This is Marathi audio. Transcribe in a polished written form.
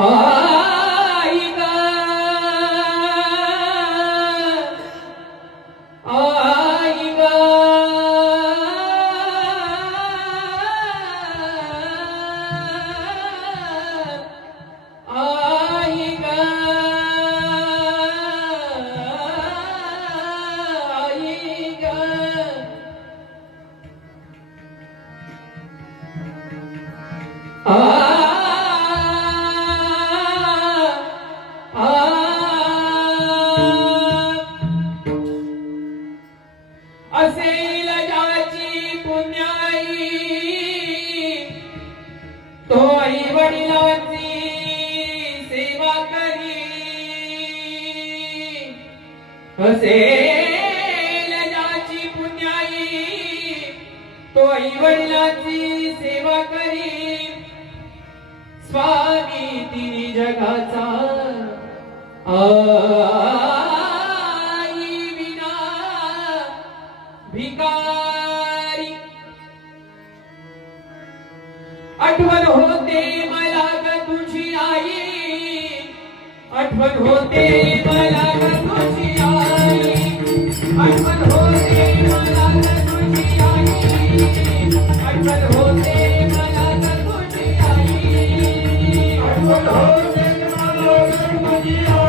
आई ग आई ग आई ग आई ग असेल ज्याची पुण्याई तो आई वडिलांची सेवा करी असेल ज्याची पुण्याई तो आई वडिलांची सेवा करी स्वामी तिरी जगाचा आई विना भिकारी आठवण होते मला ग तुझी आई आठवण होते मला ग तुझी आई आठवण होते मला ग तुझी आई आठवण होते मला ग तुझी आई आठवण होते मला ग तुझी आई